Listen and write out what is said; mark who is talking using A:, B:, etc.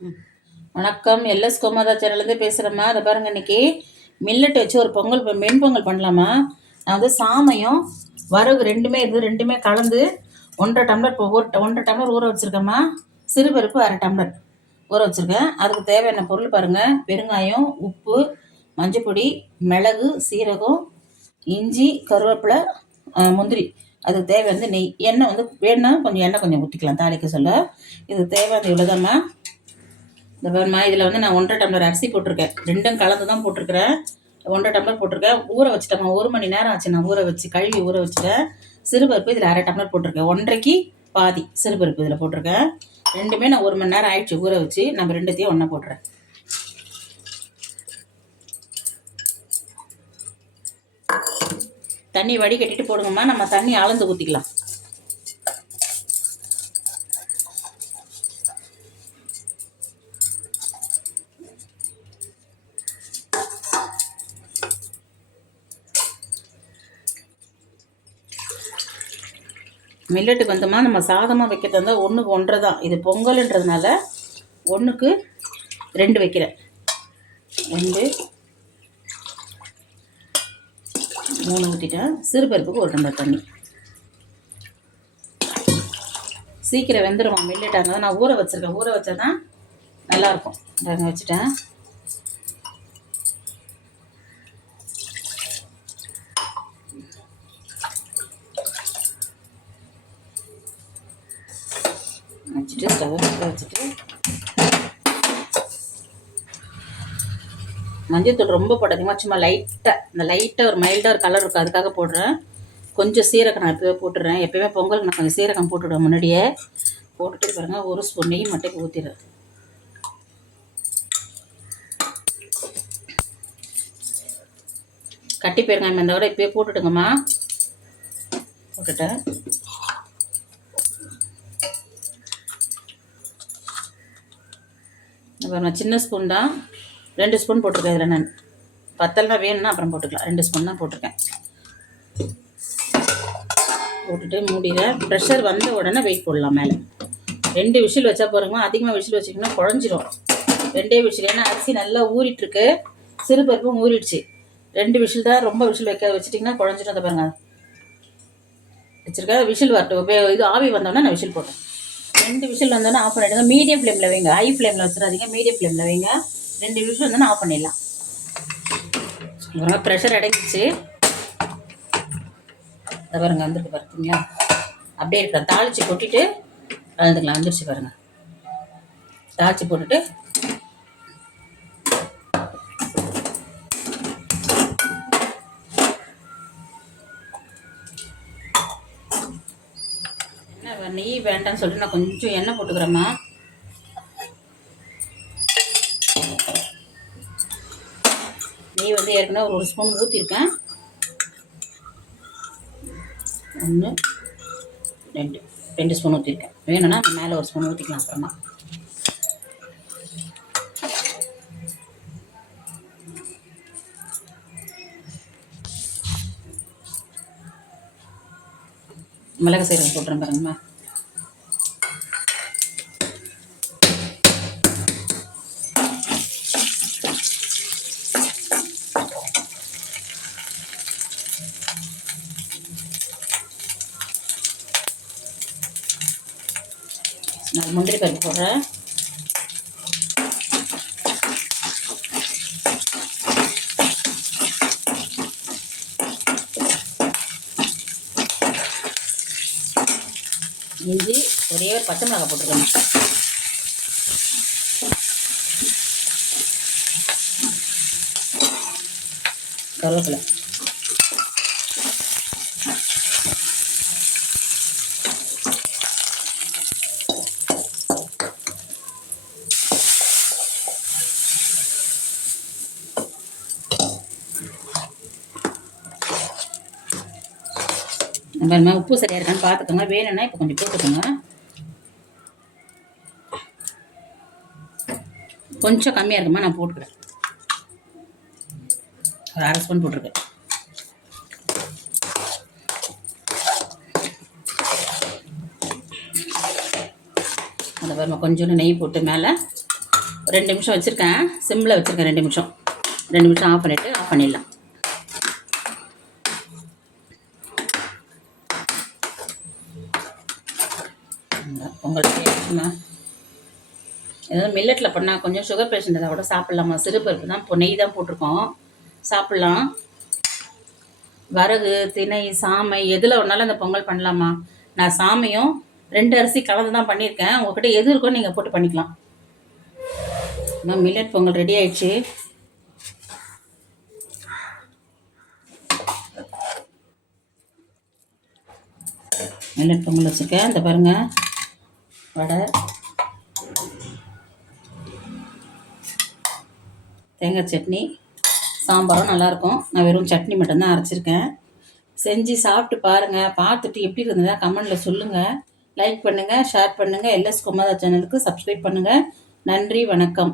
A: வணக்கம். எல்எஸ் கோமாதா சேனல்லேருந்து பேசுகிறேம்மா அதை பாருங்கள் இன்னைக்கு மில்லட் வச்சு ஒரு பொங்கல் மென்பொங்கல் பண்ணலாமா? நான் வந்து சாமையும் வரகு ரெண்டுமே இது ரெண்டுமே கலந்து ஒன்றரை டம்ளர் ஒரு ஒன்றரை டம்ளர் ஊற வச்சுருக்கேம்மா. சிறுபருப்பு அரை டம்ளர் ஊற வச்சுருக்கேன். அதுக்கு தேவையான பொருள் பாருங்கள் பெருங்காயம் உப்பு மஞ்சப்பொடி மிளகு சீரகம் இஞ்சி கருவேப்பிலை முந்திரி. அதுக்கு தேவை வந்து நெய். எண்ணெய் வந்து வேணும்னா கொஞ்சம் எண்ணெய் கொஞ்சம் ஊற்றிக்கலாம் தாளிக்க சொல்ல. இது தேவையான இவ்வளோதாம்மா இந்த பாருமா இதில் வந்து நான் ஒன்றரை டம்ளர் அரிசி போட்டிருக்கேன். ரெண்டும் கலந்து தான் போட்டிருக்கிறேன். ஒன்றரை டம்ளர் போட்டிருக்கேன். ஊற வச்சுட்டேம்மா ஒரு மணி நேரம் ஆச்சு நான் ஊற வச்சு கழுவி ஊற வச்சுட்டேன். சிறுபருப்பு இதில் அரை டம்ளர் போட்டிருக்கேன். ஒன்றைக்கு பாதி சிறுபருப்பு இதில் போட்டிருக்கேன். ரெண்டுமே நான் ஒரு மணி நேரம் ஆயிடுச்சு ஊற வச்சு நம்ம ரெண்டுத்தையும் ஒன்றா போட்டுறேன். தண்ணி வடிகட்டிட்டு போடுங்கம்மா. நம்ம தண்ணி அளந்து ஊற்றிக்கலாம் மில்லட்டுக்கு வந்தோமா நம்ம சாதமாக வைக்கிறது இருந்தால் ஒன்றுக்கு ஒன்றரை தான். இது பொங்கல்ன்றதுனால ஒன்றுக்கு ரெண்டு வைக்கிறேன். ரெண்டு. மூணு ஊற்றிட்டேன் சிறுபருப்புக்கு ஒரு டம்ளர் தண்ணி. சீக்கிரம் வெந்துருமா மில்லட்டாங்க நான் ஊற வச்சுருக்கேன். ஊற வச்சா தான் நல்லாயிருக்கும் வச்சுட்டேன். வச்சுட்டு ஸ்டவ் பற்ற வச்சுட்டு மஞ்சத்தூள் ரொம்ப போடாதீங்க. சும்மா லைட்டாக இந்த லைட்டாக ஒரு மைல்டாக ஒரு கலர் இருக்கும். அதுக்காக போடுறேன். கொஞ்சம் சீரகம் நான் எப்போவே போட்டுடுறேன். எப்போயுமே பொங்கலுக்கு நான் கொஞ்சம் சீரகம் போட்டுவிடுவேன் முன்னாடியே. போட்டுட்டு பாருங்கள் ஒரு ஸ்பூன் நெய் மட்டும் ஊற்றிடுறேன் கட்டி போயிருங்க இந்த விட இப்போயே போட்டுடுங்கம்மா. போட்டுட்டேன். அப்புறம் நான் சின்ன ஸ்பூன் தான். ரெண்டு ஸ்பூன் போட்டிருக்கேன் இதில் நான். பத்தெல்லாம் வேணும்னா அப்புறம் போட்டுக்கலாம். ரெண்டு ஸ்பூன் தான் போட்டிருக்கேன். போட்டுட்டு மூடிடுறேன் ப்ரெஷர் வந்த உடனே வெயிட் போடலாம் மேலே. ரெண்டு விசில் வச்சா போகிறோமா அதிகமாக விசில் வச்சிங்கன்னா குழஞ்சிரும். ரெண்டே விசில். ஏன்னா அரிசி நல்லா ஊறிட்டுருக்கு. சிறுபருப்பும் ஊறிடுச்சு. ரெண்டு விசில் தான் ரொம்ப விசில் வைக்க வச்சிட்டிங்கன்னா குழஞ்சிரும். அதை பாருங்க. வச்சுருக்கேன் விசில் வரட்டும். இது ஆவி வந்தோடனே நான் விசில் போட்டேன் ரெண்டு விஷயம் வந்தோடனே ஆஃப் பண்ணிவிடுங்க மீடியம் ஃப்ளேமில் வைங்க. ஹை ஃப்ளேமில் வச்சிடாதீங்க. மீடியம் ஃப்ளேமில் வைங்க. ரெண்டு விஷயம் வந்தோடனே ஆஃப் பண்ணிடலாம். இவங்க ப்ரெஷர் அடங்கிச்சு அதை பாருங்க வந்துருக்கு பார்த்தீங்களா அப்படியே இருக்கிற தாளிச்சு கொட்டிட்டு கலந்துக்கலாம். வந்துருச்சு பாருங்கள் தாளிச்சு போட்டுட்டு நெய் வேண்டாம்னு சொல்லிட்டு நான் கொஞ்சம் எண்ணெய் போட்டுக்கிறேம்மா. நெய் வந்து ஏற்கனவே ஒரு ஒரு ஸ்பூன் ஊற்றிருக்கேன் ஒன்று ரெண்டு ரெண்டு ஸ்பூன் ஊற்றிருக்கேன் வேணும்னா மேலே ஒரு ஸ்பூன் ஊற்றிக்கலாம் அப்புறமா. மிளகு சீரகம் போட்டுறேன் பாருங்கம்மா. நான் முந்திரி பருப்பு போடுறேன். இஞ்சி ஒரே ஒரு பச்சை மிளகாய் போட்டுருக்கேன் கருவேப்பிலை. பாருங்க உப்பு சரியாக இருக்கான்னு பார்த்துக்கோங்க. வேணும்னா இப்போ கொஞ்சம் போட்டுக்கோங்க. கொஞ்சம் கம்மியாக இருக்குமா நான் போட்டுக்கிறேன். ஒரு அரை ஸ்பூன் போட்டிருக்கேன். அதை பாருமா கொஞ்சோண்டு நெய் போட்டு மேலே ஒரு ரெண்டு நிமிஷம் வச்சுருக்கேன். சிம்மில் வச்சுருக்கேன் ரெண்டு நிமிஷம். ரெண்டு நிமிஷம் ஆஃப் பண்ணிவிட்டு ஆஃப் பண்ணிடலாம் இந்த பொங்கல் ஆயிடுச்சுமா ஏதாவது மில்லட்டில் பண்ணால் கொஞ்சம் சுகர் பேஷண்ட் அதை கூட சாப்பிட்லாமா? சிறுபருப்பு தான் இப்போ நெய் தான் போட்டிருக்கோம். சாப்பிட்லாம். வரகு திணை சாமை எதில் வேணாலும் அந்த பொங்கல் பண்ணலாமா? நான் சாமையும் ரெண்டு அரிசி கலந்து தான் பண்ணியிருக்கேன். உங்ககிட்ட எது இருக்கோ நீங்கள் போட்டு பண்ணிக்கலாம். இன்னும் மில்லட் பொங்கல் ரெடி ஆயிடுச்சு. மில்லட் பொங்கல் வச்சுருக்கேன். இந்த பாருங்கள் வடை. தேங்காய் சட்னி. சாம்பாரும் நல்லாயிருக்கும். நான் வெறும் சட்னி மட்டும்தான் அரைச்சிருக்கேன். செஞ்சு சாப்பிட்டு பாருங்கள் பார்த்துட்டு எப்படி இருந்ததா கமெண்டில் சொல்லுங்கள் லைக் பண்ணுங்கள் ஷேர் பண்ணுங்கள் எல்எஸ் குமாரா சேனலுக்கு சப்ஸ்கிரைப் பண்ணுங்கள் நன்றி வணக்கம்.